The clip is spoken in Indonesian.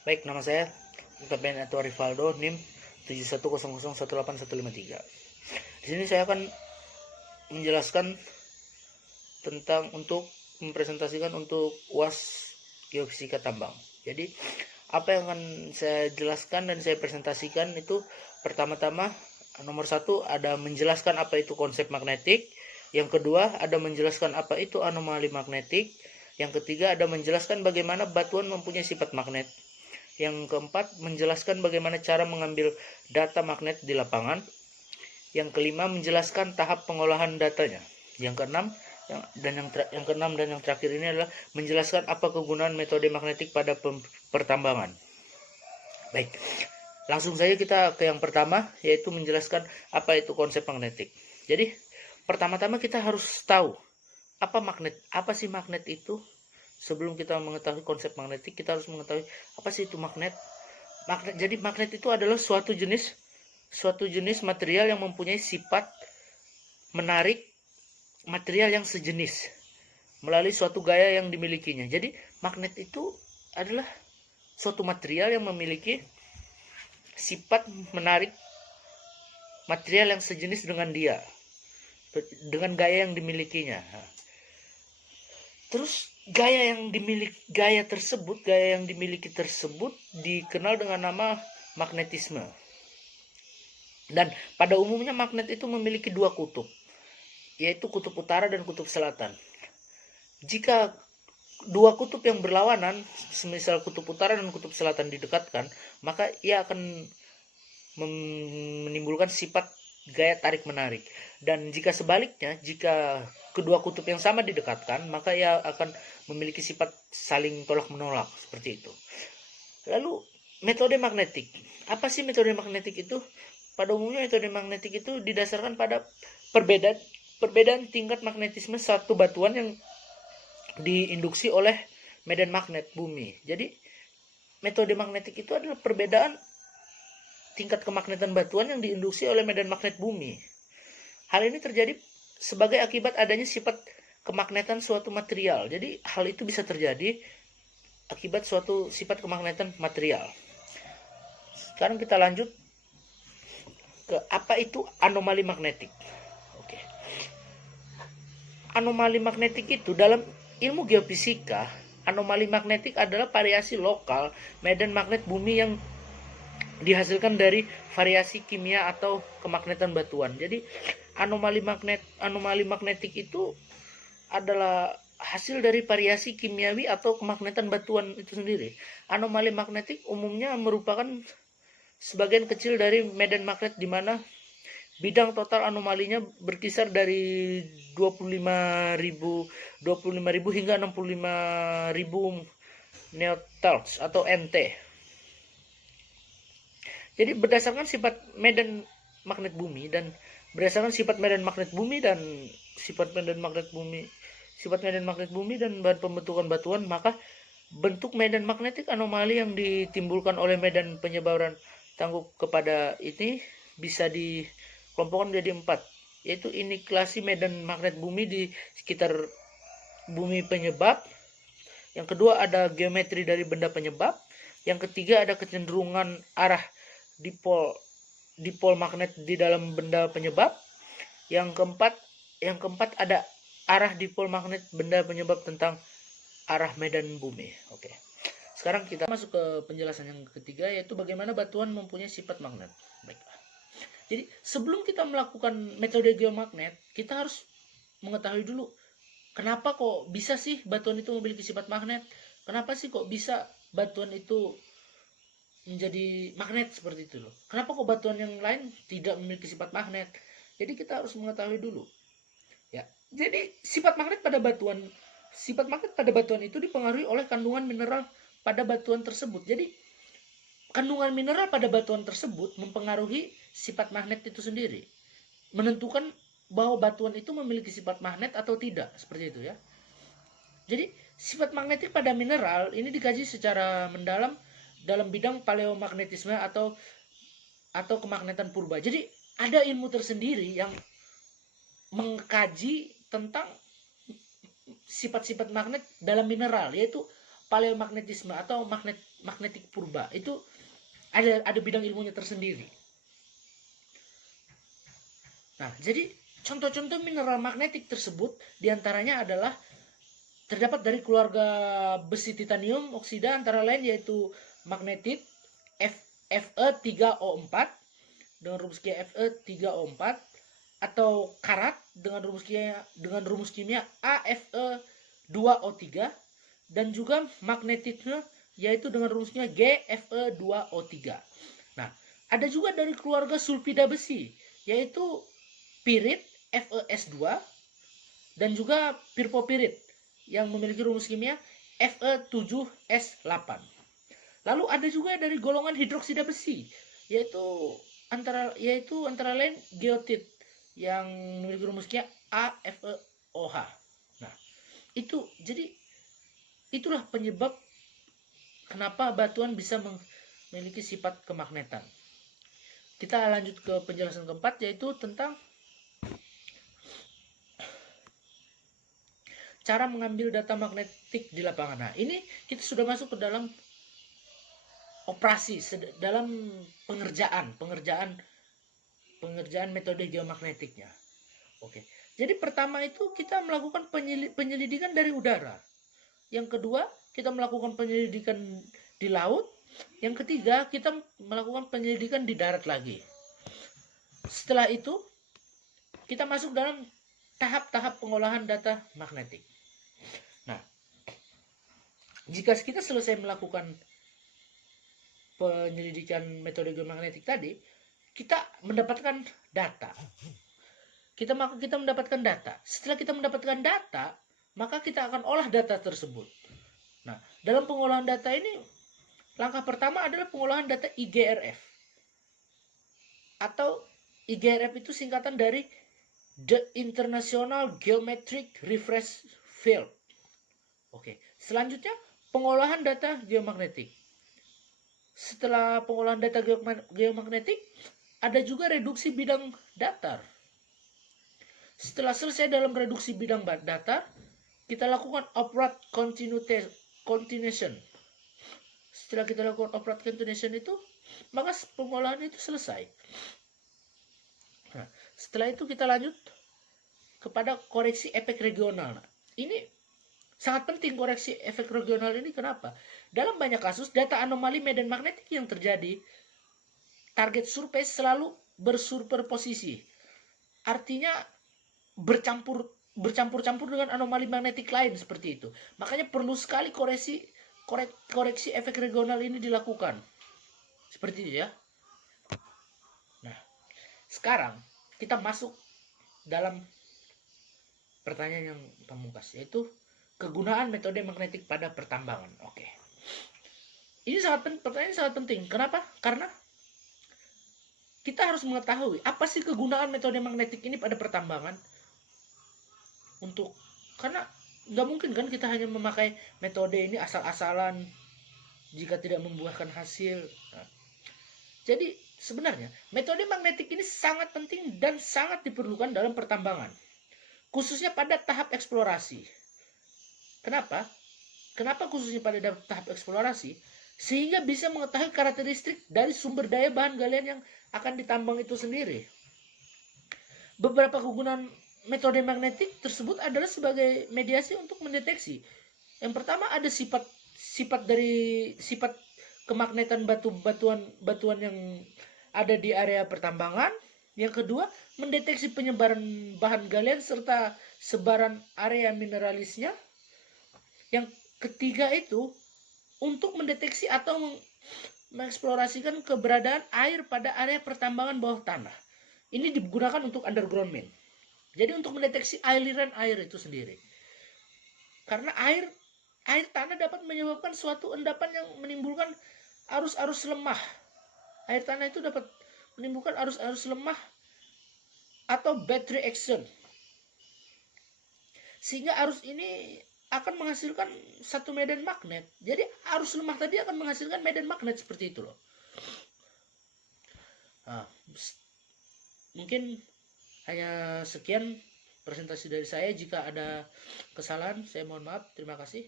Baik, nama saya Utapian atau Rivaldo, NIM 71001853. Di sini saya akan menjelaskan tentang mempresentasikan untuk UAS Geofisika Tambang. Jadi, apa yang akan saya jelaskan dan saya presentasikan itu pertama-tama nomor satu ada menjelaskan apa itu konsep magnetik, yang kedua ada menjelaskan apa itu anomali magnetik, yang ketiga ada menjelaskan bagaimana batuan mempunyai sifat magnet, yang keempat menjelaskan bagaimana cara mengambil data magnet di lapangan, yang kelima menjelaskan tahap pengolahan datanya, yang keenam dan yang terakhir ini adalah menjelaskan apa kegunaan metode magnetik pada pertambangan. Baik, langsung saja kita ke yang pertama, yaitu menjelaskan apa itu konsep magnetik. Jadi, pertama-tama kita harus tahu apa sih magnet itu. Sebelum kita mengetahui konsep magnetik, kita harus mengetahui apa sih itu magnet. Jadi magnet itu adalah suatu jenis material yang mempunyai sifat menarik material yang sejenis melalui suatu gaya yang dimilikinya. Jadi magnet itu adalah suatu material yang memiliki sifat menarik material yang sejenis dengan dia, dengan gaya yang dimilikinya. Terus gaya yang dimiliki tersebut dikenal dengan nama magnetisme. Dan pada umumnya magnet itu memiliki dua kutub, yaitu kutub utara dan kutub selatan. Jika dua kutub yang berlawanan, semisal kutub utara dan kutub selatan didekatkan, maka ia akan menimbulkan sifat gaya tarik menarik. Dan jika sebaliknya, jika kedua kutub yang sama didekatkan, maka ia akan memiliki sifat saling tolak menolak, seperti itu. Lalu metode magnetik, apa sih metode magnetik itu? Pada umumnya metode magnetik itu didasarkan pada perbedaan tingkat magnetisme satu batuan yang diinduksi oleh medan magnet bumi. Jadi metode magnetik itu adalah perbedaan tingkat kemagnetan batuan yang diinduksi oleh medan magnet bumi. Hal ini terjadi sebagai akibat adanya sifat kemagnetan suatu material. Jadi hal itu bisa terjadi akibat suatu sifat kemagnetan material. Sekarang kita lanjut ke apa itu anomali magnetik. Oke. Anomali magnetik itu dalam ilmu geofisika, anomali magnetik adalah variasi lokal medan magnet bumi yang dihasilkan dari variasi kimia atau kemagnetan batuan. Jadi anomali magnetik itu adalah hasil dari variasi kimiawi atau kemagnetan batuan itu sendiri. Anomali magnetik umumnya merupakan sebagian kecil dari medan magnet di mana bidang total anomalinya berkisar dari 25.000 hingga 65.000 newtons atau nt. Jadi berdasarkan sifat medan magnet bumi dan sifat medan magnet bumi dan bahan pembentukan batuan, maka bentuk medan magnetik anomali yang ditimbulkan oleh medan penyebaran tangguh kepada ini bisa dikelompokkan menjadi 4, yaitu iniklasi medan magnet bumi di sekitar bumi penyebab, yang kedua ada geometri dari benda penyebab, yang ketiga ada kecenderungan arah dipol magnet di dalam benda penyebab, yang keempat ada arah dipol magnet benda penyebab tentang arah medan bumi. Oke. Sekarang kita masuk ke penjelasan yang ketiga, yaitu bagaimana batuan mempunyai sifat magnet. Baiklah. Jadi sebelum kita melakukan metode geomagnet, kita harus mengetahui dulu kenapa kok bisa sih batuan itu memiliki sifat magnet. Kenapa sih kok bisa batuan itu menjadi magnet seperti itu loh. Kenapa kok batuan yang lain tidak memiliki sifat magnet? Jadi kita harus mengetahui dulu. Ya. Jadi sifat magnet pada batuan itu dipengaruhi oleh kandungan mineral pada batuan tersebut. Jadi kandungan mineral pada batuan tersebut mempengaruhi sifat magnet itu sendiri. Menentukan bahwa batuan itu memiliki sifat magnet atau tidak, seperti itu ya. Jadi sifat magnetik pada mineral ini dikaji secara mendalam dalam bidang paleomagnetisme atau kemagnetan purba. Jadi ada ilmu tersendiri yang mengkaji tentang sifat-sifat magnet dalam mineral, yaitu paleomagnetisme atau magnetik purba. Itu ada bidang ilmunya tersendiri. Nah, jadi contoh-contoh mineral magnetik tersebut diantaranya adalah terdapat dari keluarga besi titanium oksida, antara lain yaitu magnetit Fe3O4 dengan rumus kimia Fe3O4, atau karat dengan rumus kimia AFe2O3, dan juga magnetitnya yaitu dengan rumusnya GFe2O3. Nah, ada juga dari keluarga sulfida besi yaitu pirit FeS2 dan juga pirpopirit yang memiliki rumus kimia Fe7S8. Lalu ada juga dari golongan hidroksida besi yaitu antara lain geotit yang memiliki rumus kimia AFeOH. Nah, itulah penyebab kenapa batuan bisa memiliki sifat kemagnetan. Kita lanjut ke penjelasan keempat, yaitu tentang cara mengambil data magnetik di lapangan. Nah, ini kita sudah masuk ke dalam operasi, dalam pengerjaan metode geomagnetiknya. Oke. Jadi pertama itu kita melakukan penyelidikan dari udara. Yang kedua, kita melakukan penyelidikan di laut. Yang ketiga, kita melakukan penyelidikan di darat lagi. Setelah itu, kita masuk dalam tahap-tahap pengolahan data magnetik. Nah, jika kita selesai melakukan penyelidikan metode geomagnetik tadi, kita mendapatkan data. Kita mendapatkan data. Setelah kita mendapatkan data, maka kita akan olah data tersebut. Nah, dalam pengolahan data ini, langkah pertama adalah pengolahan data IGRF. Atau IGRF itu singkatan dari The International Geometric Reference Field. Oke, selanjutnya pengolahan data geomagnetik. Setelah pengolahan data geomagnetik, ada juga reduksi bidang datar. Setelah selesai dalam reduksi bidang datar, kita lakukan upright continuation. Setelah kita lakukan upright continuation itu, maka pengolahan itu selesai. Nah, setelah itu kita lanjut kepada koreksi efek regional. Nah, ini sangat penting koreksi efek regional ini. Kenapa? Dalam banyak kasus, data anomali medan magnetik yang terjadi, target surface selalu bersuperposisi. Artinya bercampur-campur dengan anomali magnetik lain seperti itu. Makanya perlu sekali koreksi efek regional ini dilakukan. Seperti itu ya. Nah, sekarang kita masuk dalam pertanyaan yang pamungkas, yaitu kegunaan metode magnetik pada pertambangan. Oke. Ini pertanyaan sangat penting. Kenapa? Karena kita harus mengetahui apa sih kegunaan metode magnetik ini pada pertambangan. Karena nggak mungkin kan kita hanya memakai metode ini asal-asalan jika tidak membuahkan hasil. Nah, jadi sebenarnya metode magnetik ini sangat penting dan sangat diperlukan dalam pertambangan, khususnya pada tahap eksplorasi. Kenapa? Kenapa khususnya pada tahap eksplorasi? Sehingga bisa mengetahui karakteristik dari sumber daya bahan galian yang akan ditambang itu sendiri. Beberapa kegunaan metode magnetik tersebut adalah sebagai mediasi untuk mendeteksi. Yang pertama ada sifat kemagnetan batuan yang ada di area pertambangan. Yang kedua, mendeteksi penyebaran bahan galian serta sebaran area mineralisnya. Yang ketiga itu untuk mendeteksi atau mengeksplorasikan keberadaan air pada area pertambangan bawah tanah. Ini digunakan untuk underground mine. Jadi untuk mendeteksi aliran air itu sendiri. Karena air tanah dapat menyebabkan suatu endapan yang menimbulkan arus-arus lemah. Air tanah itu dapat menimbulkan arus-arus lemah atau battery action. Sehingga arus ini akan menghasilkan satu medan magnet. Jadi arus lemah tadi akan menghasilkan medan magnet seperti itu loh. Nah, mungkin hanya sekian presentasi dari saya. Jika ada kesalahan, saya mohon maaf. Terima kasih.